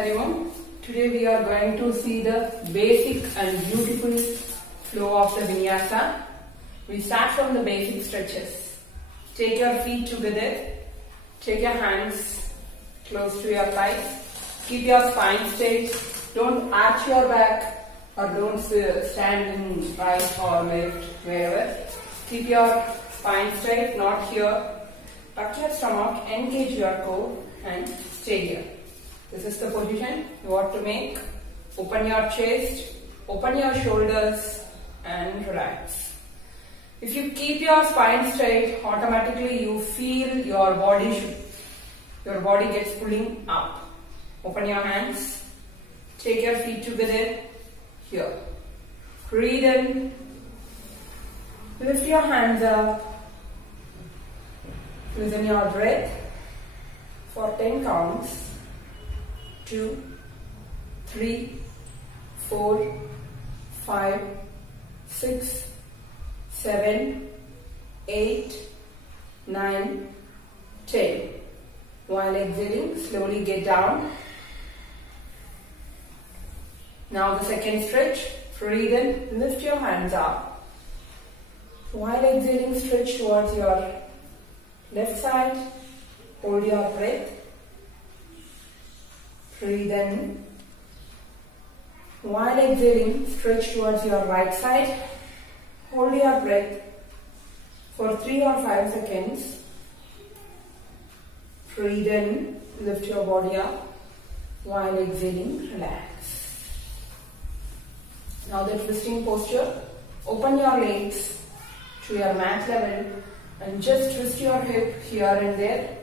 Everyone, today we are going to see the basic and beautiful flow of the vinyasa. We start from the basic stretches. Take your feet together, take your hands close to your thighs, keep your spine straight, don't arch your back or don't stand in right or left, wherever. Keep your spine straight, not here. Tuck your stomach, engage your core and stay here. This is the position you want to make. Open your chest, open your shoulders and relax. If you keep your spine straight, automatically you feel your body gets pulling up. Open your hands, take your feet together here. Breathe in, lift your hands up, listen your breath for 10 counts. 2, 3, 4, 5, 6, 7, 8, 9, 10. While exhaling, slowly get down. Now the second stretch. Breathe in, lift your hands up. While exhaling, stretch towards your left side. Hold your breath. Breathe in. While exhaling, stretch towards your right side. Hold your breath for 3 or 5 seconds. Breathe in, lift your body up. While exhaling, relax. Now the twisting posture. Open your legs to your mat level and just twist your hip here and there.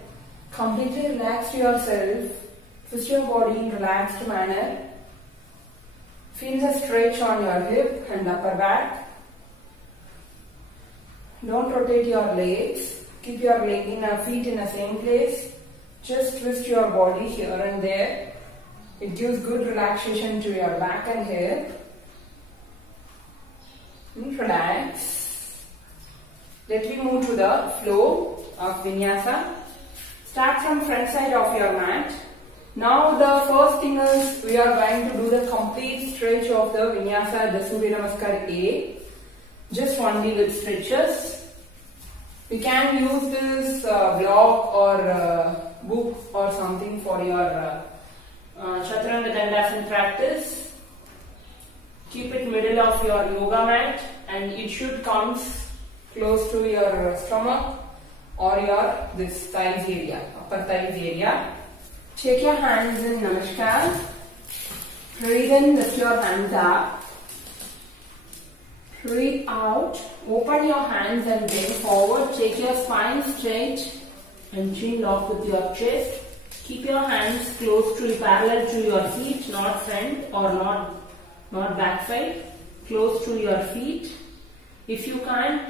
Completely relax yourself. Twist your body in relaxed manner. Feel the stretch on your hip and upper back. Don't rotate your legs. Keep your feet in the same place. Just twist your body here and there. It gives good relaxation to your back and hip. And relax. Let me move to the flow of vinyasa. Start from front side of your mat. Now the first thing is we are going to do the complete stretch of the vinyasa, the Surya Namaskar A. Just only with stretches. We can use this blog or book or something for your Chaturanga Dandasana practice. Keep it middle of your yoga mat and it should come close to your stomach or your this thighs area, upper thighs area. Take your hands in Namaskar. Breathe in, lift your hands up. Breathe out. Open your hands and bend forward. Take your spine straight and chin lock with your chest. Keep your hands close to parallel to your feet, not front or not back side. Close to your feet. If you can't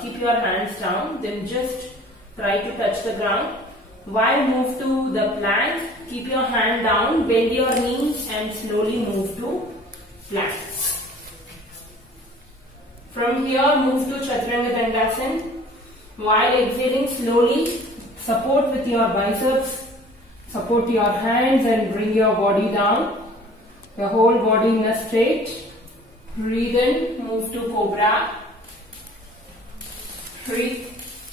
keep your hands down, then just try to touch the ground. While move to the plank, keep your hand down, bend your knees and slowly move to plank. From here, move to Chaturanga Dandasana. While exhaling, slowly support with your biceps, support your hands and bring your body down. Your whole body in a straight. Breathe in, move to Cobra. Breathe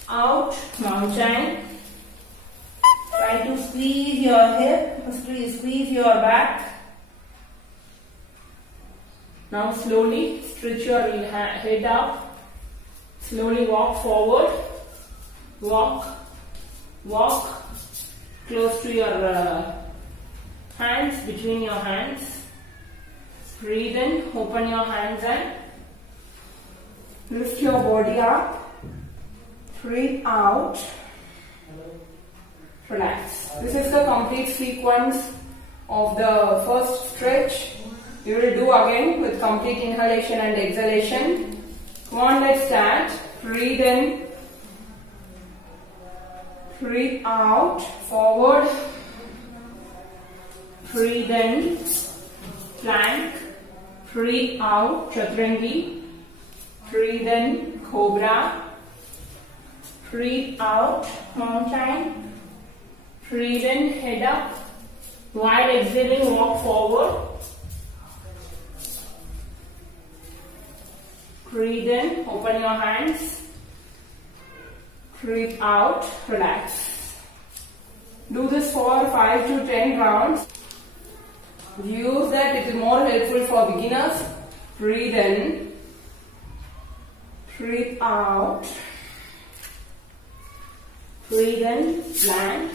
out, mountain. Try to squeeze your hip, squeeze your back. Now slowly stretch your head up. Slowly walk forward. Walk. Close to your hands, between your hands. Breathe in, open your hands and lift your body up. Breathe out. Relax. This is the complete sequence of the first stretch. We will do again with complete inhalation and exhalation. Come on, let's start. Breathe in. Breathe out. Forward. Breathe in. Plank. Breathe out. Chaturangi. Breathe in. Cobra. Breathe out. Mountain. Breathe in, head up. While exhaling, walk forward. Breathe in, open your hands. Breathe out, relax. Do this for 5 to 10 rounds. Use that, it is more helpful for beginners. Breathe in. Breathe out. Breathe in, plank.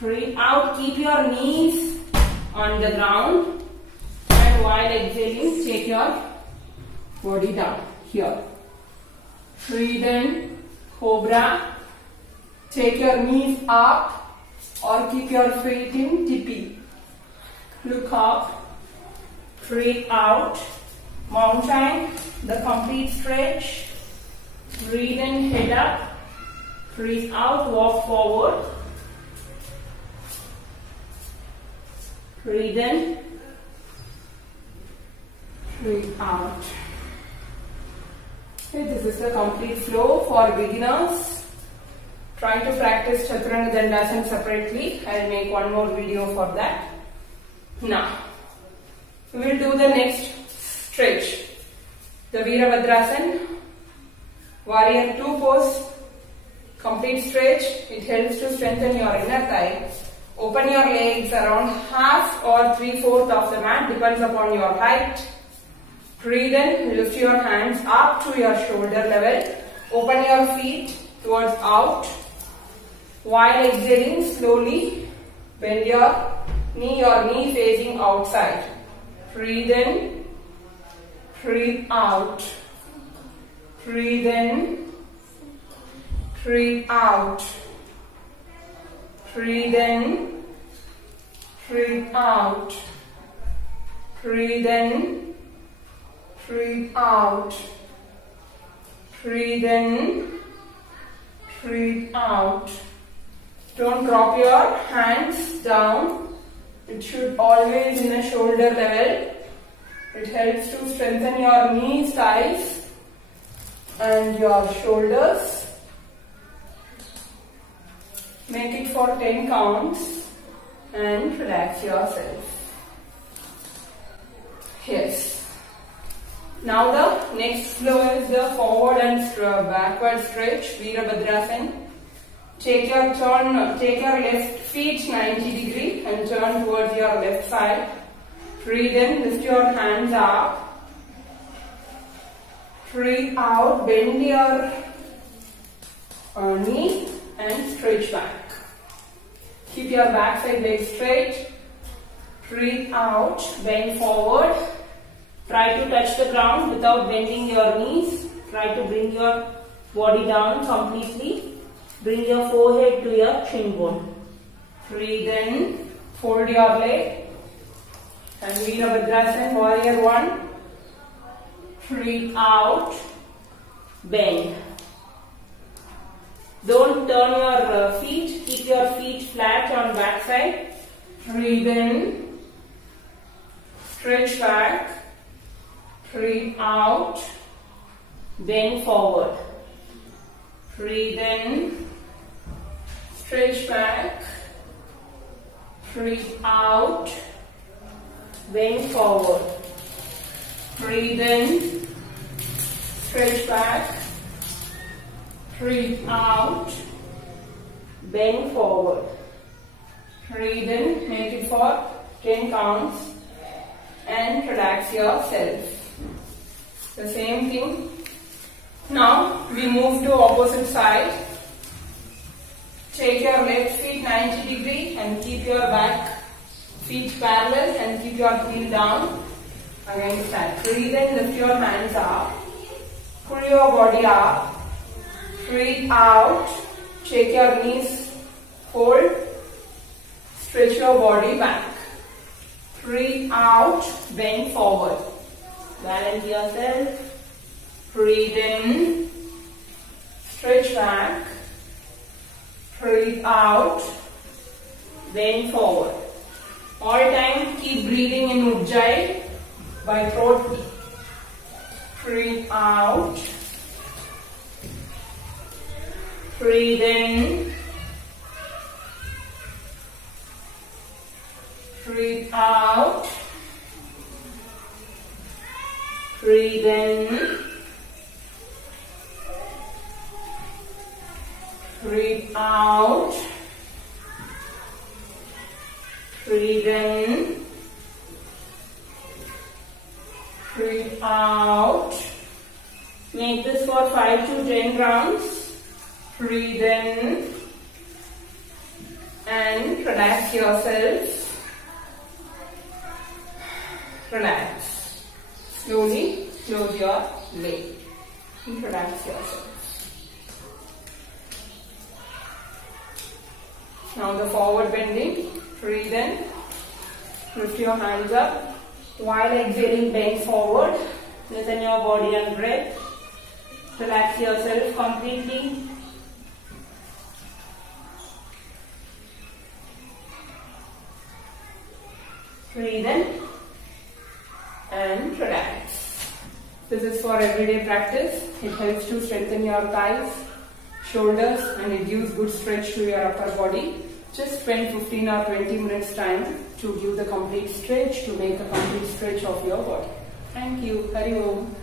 Breathe out, keep your knees on the ground. And while exhaling, take your body down, here. Breathe in, cobra. Take your knees up or keep your feet in tippy. Look up. Breathe out. Mountain, the complete stretch. Breathe in, head up. Breathe out, walk forward. Breathe in. Breathe out. Okay, this is the complete flow for beginners. Try to practice Chaturanga Dandasana separately. I will make one more video for that. Now, we will do the next stretch. The Virabhadrasana, Warrior 2 pose, complete stretch. It helps to strengthen your inner thigh. Open your legs around half or 3/4 of the mat, depends upon your height. Breathe in, lift your hands up to your shoulder level. Open your feet towards out. While exhaling, slowly bend your knee facing outside. Breathe in, breathe out. Breathe in, breathe out. Breathe in, breathe out. Breathe in, breathe out. Breathe in, breathe out. Don't drop your hands down. It should always in the shoulder level. It helps to strengthen your knees, thighs and your shoulders. Make it for 10 counts and relax yourself. Yes. Now the next flow is the forward and backward stretch, Virabhadrasana. Take your left feet 90 degree and turn towards your left side. Breathe in, lift your hands up. Breathe out, bend your knee and stretch back. Keep your backside leg straight. Breathe out, bend forward. Try to touch the ground without bending your knees. Try to bring your body down completely. Bring your forehead to your chin bone. Breathe in, fold your leg. And Virabhadrasana, Warrior 1. Breathe out, bend. Don't turn your feet. Keep your feet flat on back side. Breathe in, stretch back. Breathe out, bend forward. Breathe in, stretch back. Breathe out, bend forward. Breathe in, stretch back. Breathe out, bend forward. Breathe in, make it for 10 counts and relax yourself. The same thing. Now we move to opposite side. Take your left feet 90 degree and keep your back feet parallel and keep your heel down. Again start. Breathe in, lift your hands up. Pull your body up. Breathe out. Shake your knees. Hold. Stretch your body back. Breathe out. Bend forward. Balance yourself. Breathe in. Stretch back. Breathe out. Bend forward. All time keep breathing in Ujjayi by throat. Breathe out. Breathe in. Breathe out. Breathe in. Breathe out. Breathe in. Breathe out. Make this for 5 to 10 rounds. Breathe in and relax yourself. Relax. Slowly close your leg and relax yourself. Now the forward bending. Breathe in. Lift your hands up. While exhaling, bend forward. Listen your body and breath. Relax yourself completely. Breathe in and relax. This is for everyday practice. It helps to strengthen your thighs, shoulders, and it gives good stretch to your upper body. Just spend 15 or 20 minutes time to give the complete stretch, to make a complete stretch of your body. Thank you. Hari Om.